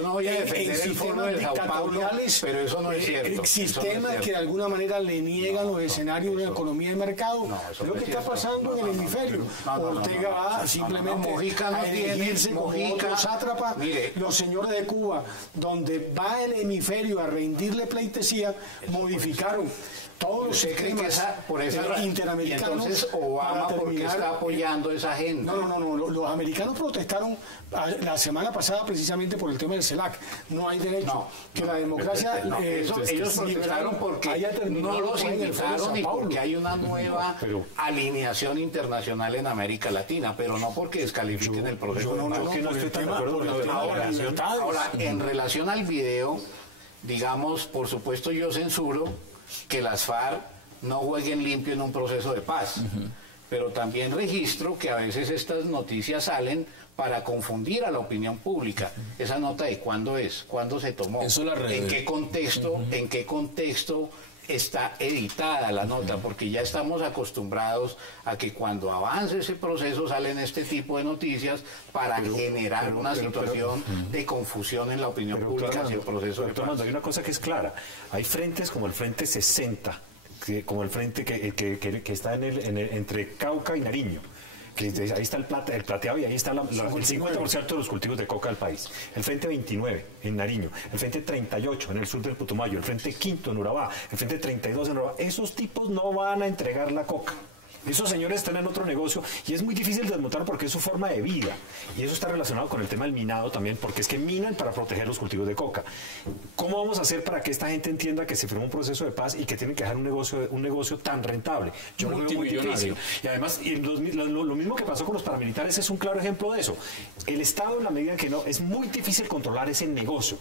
no voy a defender el foro de Sao Paulo, pero eso no es cierto. Sistemas que de alguna manera le niegan los escenarios de la economía de mercado. Lo que está pasando en el hemisferio. Ortega va simplemente a elegirse como otro sátrapa. Los señores de Cuba, donde va el hemisferio a rendirle pleitesía, modificaron todos los sistemas interamericanos. Entonces Obama, ¿por qué está apoyando esa agenda? No, los americanos protestaron la semana pasada precisamente por el tema del CELAC. No hay derecho que la democracia ellos protestaron porque no los invitaron y porque hay una nueva alineación internacional en América Latina, pero no porque descalifiquen el proceso. Ahora, en relación al video, digamos, por supuesto yo censuro que las FARC no jueguen limpio en un proceso de paz. pero también registro que a veces estas noticias salen para confundir a la opinión pública. Esa nota de cuándo es, cuándo se tomó, en qué contexto está editada la nota, porque ya estamos acostumbrados a que cuando avance ese proceso salen este tipo de noticias para generar una situación de confusión en la opinión pública hacia el proceso de paz. Hay una cosa que es clara, hay frentes como el Frente 60, como el frente que está entre Cauca y Nariño, que ahí está el plateado y ahí está el 50% de los cultivos de coca del país. El Frente 29 en Nariño, el Frente 38 en el sur del Putumayo, el Frente 5 en Urabá, el Frente 32 en Urabá. Esos tipos no van a entregar la coca. Esos señores están en otro negocio y es muy difícil desmontar porque es su forma de vida. Y eso está relacionado con el tema del minado también, porque es que minan para proteger los cultivos de coca. ¿Cómo vamos a hacer para que esta gente entienda que se firmó un proceso de paz y que tienen que dejar un negocio tan rentable? Yo lo veo muy difícil. Y además, lo mismo que pasó con los paramilitares es un claro ejemplo de eso. El Estado, en la medida en que no, es muy difícil controlar ese negocio.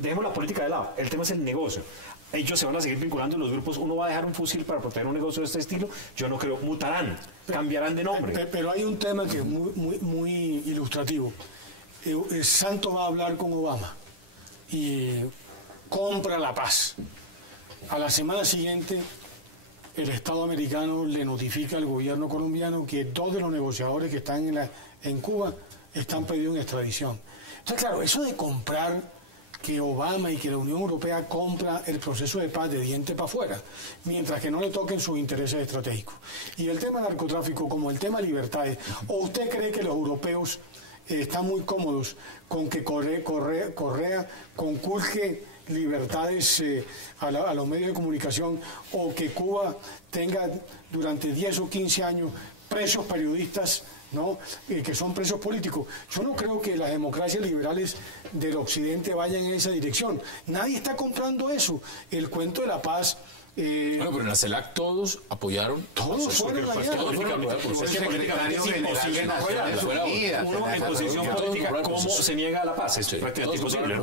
Dejemos la política de lado, el tema es el negocio. Ellos se van a seguir vinculando en los grupos. Uno va a dejar un fusil para proteger un negocio de este estilo. Yo no creo. Mutarán, cambiarán de nombre. Pero hay un tema que es muy ilustrativo. Santos va a hablar con Obama y compra la paz. A la semana siguiente, el Estado americano le notifica al gobierno colombiano que 2 de los negociadores que están en Cuba están pedidos en extradición. Entonces, claro, eso de comprar, que Obama y que la Unión Europea compra el proceso de paz de diente para afuera, mientras que no le toquen sus intereses estratégicos. Y el tema narcotráfico, como el tema libertades, ¿o usted cree que los europeos están muy cómodos con que Correa conculque libertades a los medios de comunicación, o que Cuba tenga durante 10 o 15 años presos periodistas, ¿no? Que son presos políticos? Yo no creo que las democracias liberales del occidente vayan en esa dirección. Nadie está comprando eso. El cuento de la paz. Bueno, pero en la CELAC todos apoyaron. Todos fueron allá. El secretario general de Naciones Unidas. Uno en posición política, ¿cómo se niega a la paz? Es prácticamente imposible.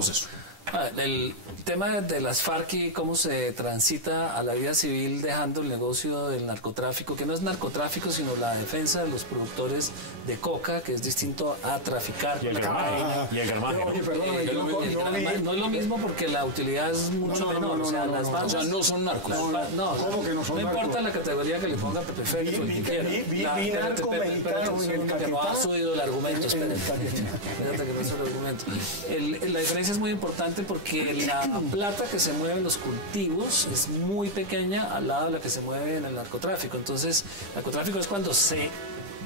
El tema de las FARC y cómo se transita a la vida civil dejando el negocio del narcotráfico, que no es narcotráfico sino la defensa de los productores de coca, que es distinto a traficar. Y el gramaje. No es lo mismo porque la utilidad es mucho menor. O sea, las bandas no son narcos. ¿Cómo que no son narcos? No importa la categoría que le pongan, perfecto, el que quiera. Que no ha subido el argumento. Espérate que no es el argumento. La diferencia es muy importante porque la plata que se mueve en los cultivos es muy pequeña al lado de la que se mueve en el narcotráfico. Entonces, el narcotráfico es cuando se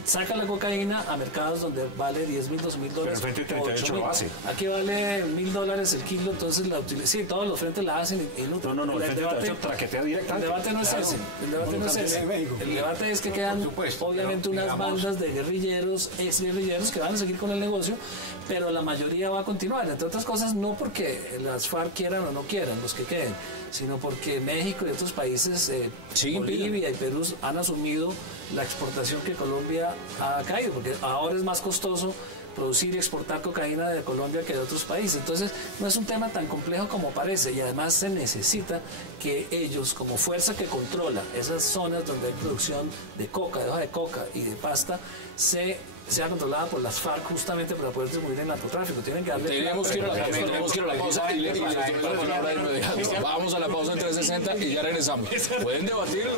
saca la cocaína a mercados donde vale $10,000, $12,000. Pero el Frente 38 lo hace. Aquí vale $1,000 el kilo, entonces sí, todos los frentes la hacen y no, el Frente 38 traquetea directamente. El debate no es ese. El debate es que quedan obviamente unas bandas de guerrilleros, exguerrilleros, que van a seguir con el negocio, pero la mayoría va a continuar, entre otras cosas no porque las FARC quieran o no quieran, los que queden, sino porque México y otros países, Bolivia y Perú, han asumido la exportación que Colombia ha caído, porque ahora es más costoso producir y exportar cocaína de Colombia que de otros países. Entonces no es un tema tan complejo como parece, y además se necesita que ellos, como fuerza que controla esas zonas donde hay producción de coca, de hoja de coca y de pasta, sea controlada por las FARC, justamente para poder distribuir el narcotráfico. Tienen que darle... Tenemos que ir a la pausa y les doy la palabra de inmediato. Vamos a la pausa en 360 y ya regresamos. Pueden debatirlo.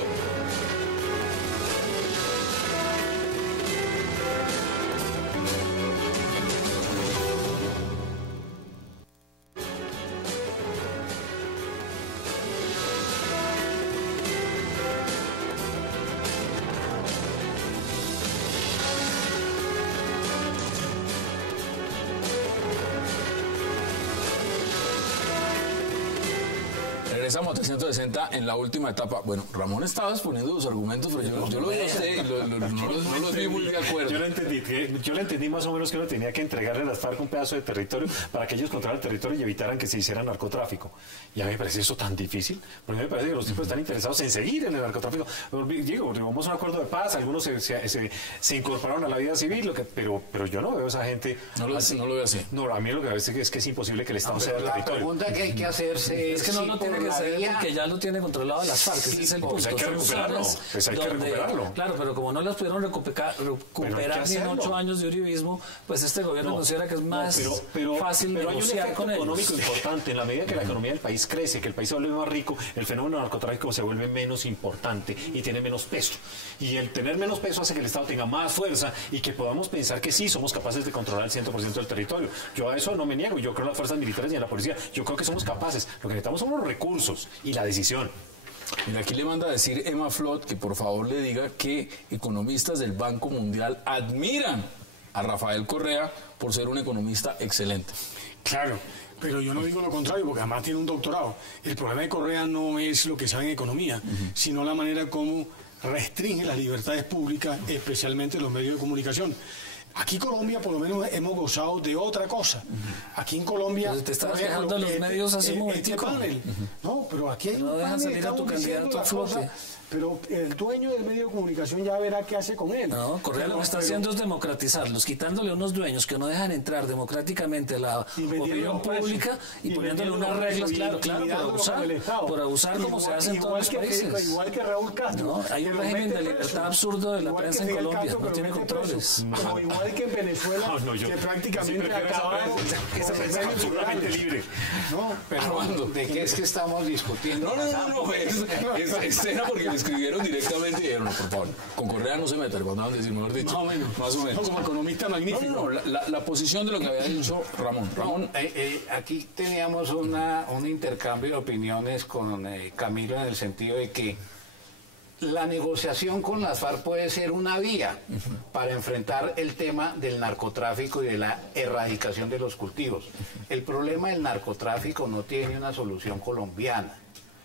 Regresamos a 360 en la última etapa. Bueno, Ramón estaba exponiendo los argumentos, pero yo lo vi a usted y no los vi muy de acuerdo. Yo le entendí más o menos que uno tenía que entregarle a las FARC un pedazo de territorio para que ellos controlaran el territorio y evitaran que se hiciera narcotráfico. Y a mí me parece eso tan difícil, porque a mí me parece que los tipos están interesados en seguir en el narcotráfico. Digo, vamos a un acuerdo de paz, algunos se incorporaron a la vida civil, pero yo no veo a esa gente... No lo veo así. No, a mí lo que me parece es que es imposible que el Estado sea el territorio. La pregunta que hay que hacerse es que no lo tienen que ceder porque ya lo tiene controlado las FARC, ese es el punto. Hay que recuperarlo. Claro, pero como no las pudieron recuperar ni en 8 años de uribismo, pues este gobierno considera que es más fácil negociar con ellos. Hay un efecto económico importante. En la medida que la economía del país crece, que el país se vuelve más rico, el fenómeno narcotráfico se vuelve menos importante y tiene menos peso. Y el tener menos peso hace que el Estado tenga más fuerza y que podamos pensar que sí, somos capaces de controlar el 100% del territorio. Yo a eso no me niego. Yo creo en las fuerzas militares y en la policía. Yo creo que somos capaces. Lo que necesitamos son los recursos y la decisión. Mira, aquí le manda a decir Emma Flot que por favor le diga que economistas del Banco Mundial admiran a Rafael Correa por ser un economista excelente. Claro, pero yo no digo lo contrario, porque además tiene un doctorado. El problema de Correa no es lo que sabe en economía, sino la manera como restringe las libertades públicas, especialmente los medios de comunicación. Aquí en Colombia por lo menos hemos gozado de otra cosa. Aquí en Colombia... Pero te estabas quejando de los medios hace un momentico. No, pero aquí hay no un dejan salir a tu candidato a flote. Pero el dueño del medio de comunicación ya verá qué hace con él. No, Correa lo que está haciendo es democratizarlos, quitándole unos dueños que no dejan entrar democráticamente la opinión pública y poniéndole unas reglas, claro, por abusar como se hace en todos los países. Igual que Raúl Castro. No, hay un régimen de libertad absurdo de la prensa en Colombia, no tiene controles. Como igual que en Venezuela, que prácticamente acabaron. Esa prensa es absolutamente libre. No, pero ¿de qué es que estamos discutiendo? No, es era porque me escribieron directamente y dijeron, no, por favor, con Correa no se meta, le mandaban decir, mejor dicho. Más o menos. Como economista magnífico. No, la posición de lo que había dicho Ramón. Aquí teníamos un intercambio de opiniones con Camilo en el sentido de que la negociación con las FARC puede ser una vía para enfrentar el tema del narcotráfico y de la erradicación de los cultivos. El problema del narcotráfico no tiene una solución colombiana.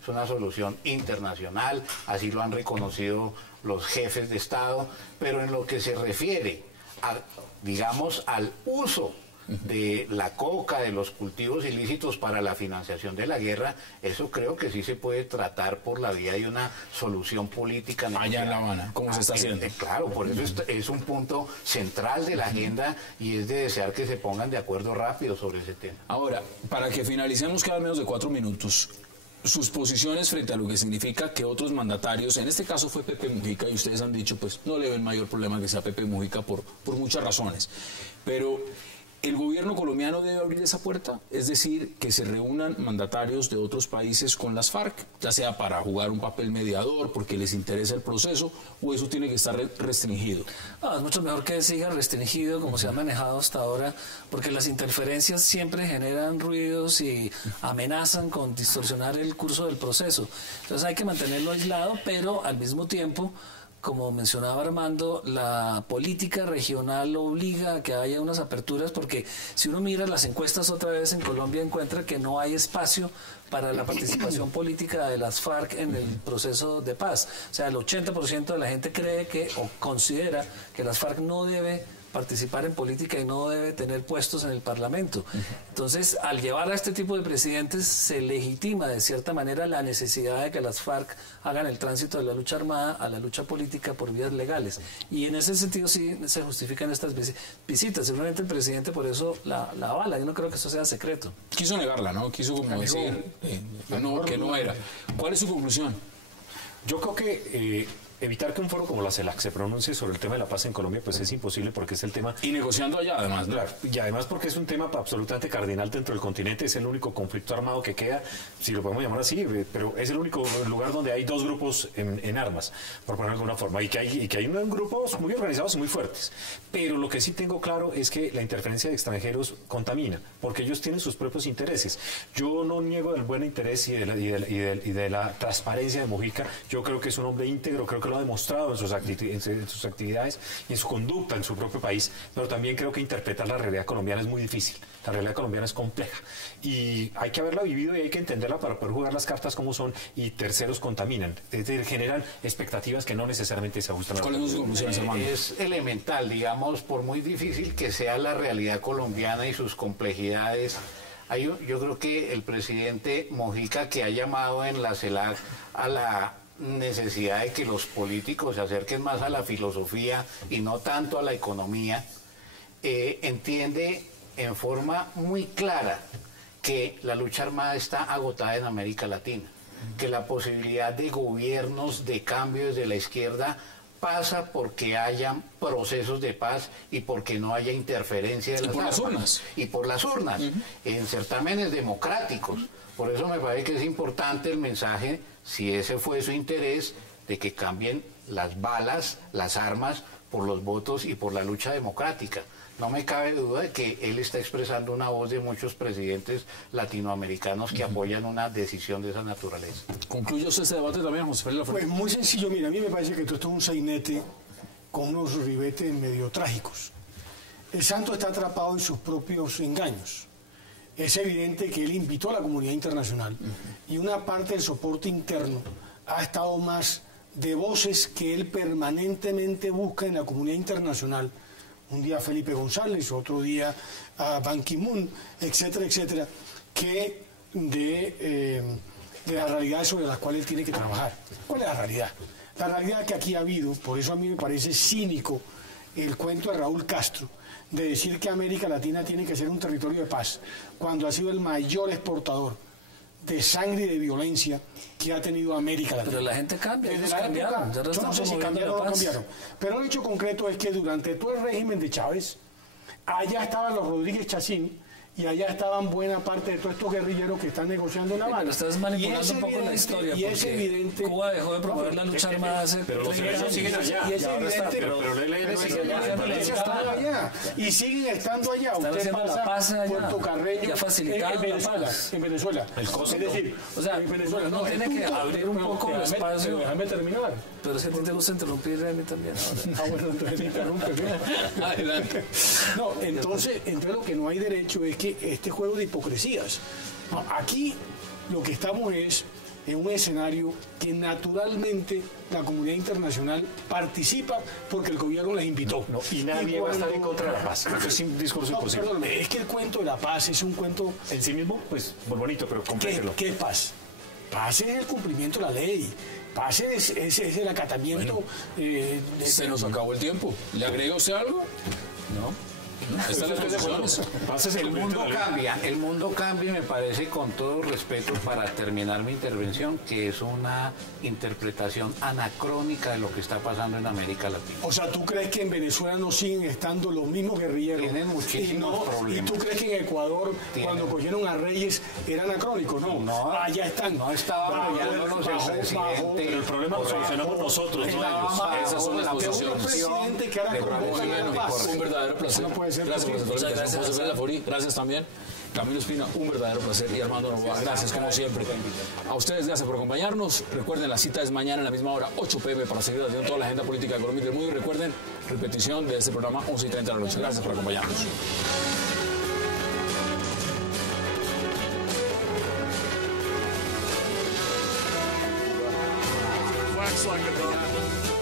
Es una solución internacional, así lo han reconocido los jefes de Estado, pero en lo que se refiere digamos, al uso de la coca, de los cultivos ilícitos para la financiación de la guerra, eso creo que sí se puede tratar por la vía de una solución política. Allá en La Habana, como se está haciendo. Claro, por eso es un punto central de la agenda y es de desear que se pongan de acuerdo rápido sobre ese tema. Ahora, para que finalicemos, quedan menos de 4 minutos. Sus posiciones frente a lo que significa que otros mandatarios, en este caso fue Pepe Mujica, y ustedes han dicho, pues no le ven mayor problema que sea Pepe Mujica por muchas razones, pero ¿el gobierno colombiano debe abrir esa puerta? Es decir, que se reúnan mandatarios de otros países con las FARC, ya sea para jugar un papel mediador, porque les interesa el proceso, o eso tiene que estar restringido. Es mucho mejor que siga restringido como se ha manejado hasta ahora, porque las interferencias siempre generan ruidos y amenazan con distorsionar el curso del proceso. Entonces hay que mantenerlo aislado, pero al mismo tiempo, como mencionaba Armando, la política regional obliga a que haya unas aperturas, porque si uno mira las encuestas otra vez en Colombia encuentra que no hay espacio para la participación política de las FARC en el proceso de paz. O sea, el 80% de la gente cree que o considera que las FARC no debe participar en política y no debe tener puestos en el Parlamento. Entonces, al llevar a este tipo de presidentes, se legitima de cierta manera la necesidad de que las FARC hagan el tránsito de la lucha armada a la lucha política por vías legales. Y en ese sentido sí se justifican estas visitas. Seguramente el presidente por eso la avala. Yo no creo que eso sea secreto. Quiso negarla, ¿no? Quiso como decir que no era. ¿Cuál es su conclusión? Yo creo que evitar que un foro como la CELAC se pronuncie sobre el tema de la paz en Colombia, pues es imposible porque es el tema... Y negociando allá, además, ¿no? Claro, y además porque es un tema absolutamente cardinal dentro del continente, es el único conflicto armado que queda, si lo podemos llamar así, pero es el único lugar donde hay dos grupos en armas, por ponerlo de alguna forma, y que hay unos grupos muy organizados y muy fuertes. Pero lo que sí tengo claro es que la interferencia de extranjeros contamina, porque ellos tienen sus propios intereses. Yo no niego del buen interés y de la transparencia de Mujica. Yo creo que es un hombre íntegro, creo que lo ha demostrado en sus actividades y en su conducta en su propio país, pero también creo que interpretar la realidad colombiana es muy difícil. La realidad colombiana es compleja y hay que haberla vivido y hay que entenderla para poder jugar las cartas como son, y terceros contaminan, es decir, generan expectativas que no necesariamente se ajustan a la ¿Cuáles son sus conclusiones, hermano? Es elemental, digamos, por muy difícil que sea la realidad colombiana y sus complejidades. Yo creo que el presidente Mujica, que ha llamado en la CELAC a la necesidad de que los políticos se acerquen más a la filosofía y no tanto a la economía, entiende en forma muy clara que la lucha armada está agotada en América Latina, que la posibilidad de gobiernos de cambio desde la izquierda pasa porque haya procesos de paz y porque no haya interferencia de las urnas. Y por las urnas, en certámenes democráticos. Por eso me parece que es importante el mensaje, si ese fue su interés, de que cambien las balas, las armas, por los votos y por la lucha democrática. No me cabe duda de que él está expresando una voz de muchos presidentes latinoamericanos que apoyan una decisión de esa naturaleza. ¿Concluye usted ese debate también, José Félix Laforí? Pues muy sencillo, mira, a mí me parece que esto es un sainete con unos ribetes medio trágicos. El santo está atrapado en sus propios engaños. Es evidente que él invitó a la comunidad internacional y una parte del soporte interno ha estado más de voces que él permanentemente busca en la comunidad internacional. Un día Felipe González, otro día a Ban Ki-moon, etcétera, etcétera, que de las realidades sobre las cuales él tiene que trabajar. ¿Cuál es la realidad? La realidad que aquí ha habido, por eso a mí me parece cínico el cuento de Raúl Castro, de decir que América Latina tiene que ser un territorio de paz, cuando ha sido el mayor exportador de sangre y de violencia que ha tenido América Latina. Pero la gente cambia, Desde ellos la cambiaron. época, yo no sé si cambiaron o no cambiaron, pero el hecho concreto es que durante todo el régimen de Chávez, allá estaban los Rodríguez Chacín y allá estaban buena parte de todos estos guerrilleros que están negociando en La Habana. Pero estás manipulando un poco la historia, y es porque evidente, Cuba dejó de promover la lucha armada hace pero los 30 años. siguen allá. Y es evidente, Pero el ELN sigue allá. Y siguen estando allá. Están Usted haciendo la pasa paz allá. Puerto Carreño, Ya facilitaron en la Venezuela, paz. en Venezuela. El costo. Es decir, O sea, en Venezuela, no tiene el que punto- abrir un poco el espacio. Déjame terminar. Pero si a ti te gusta interrumpir, a mí también. Ahora. Ah, bueno, entonces interrúmpeme. Adelante. No, entonces lo que no hay derecho es que este juego de hipocresías. No, aquí lo que estamos es en un escenario que naturalmente la comunidad internacional participa porque el gobierno les invitó. No, y nadie va a estar en contra de la paz. Eso es un discurso No, imposible. perdóname, es que el cuento de la paz es un cuento... En sí mismo, pues, muy bonito, pero compléjelo. ¿Qué es paz? Paz es el cumplimiento de la ley. Paz es el acatamiento... Se nos acabó el tiempo. ¿Le agrega usted algo? ¿No? Estas son las posiciones. Paz es El cumplimiento mundo de la ley. cambia, el mundo cambia y me parece, con todo respeto para terminar mi intervención, que es una interpretación anacrónica de lo que está pasando en América Latina. O sea, ¿tú crees que en Venezuela no siguen estando los mismos guerrilleros? Tienen muchísimos problemas. ¿Y tú crees que en Ecuador, cuando cogieron a Reyes, era anacrónico? No, No, allá están. no estaba apoyándolos el presidente. Pero el problema lo solucionamos nosotros, no ellos. Esas son las Un posiciones. presidente que ahora convoca Muy a bien, la paz. un verdadero placer. No puede ser Gracias por posible. aceptar la invitación, Muchas José Félix Laforí. Gracias también. Camilo Espina, un verdadero placer. Y Armando Novoa, gracias como siempre. A ustedes, gracias por acompañarnos. Recuerden, la cita es mañana a la misma hora, 8 p.m. para seguir haciendo toda la agenda política de Colombia y del mundo. Y recuerden, repetición de este programa 11:30 de la noche. Gracias por acompañarnos. Wax like a dog.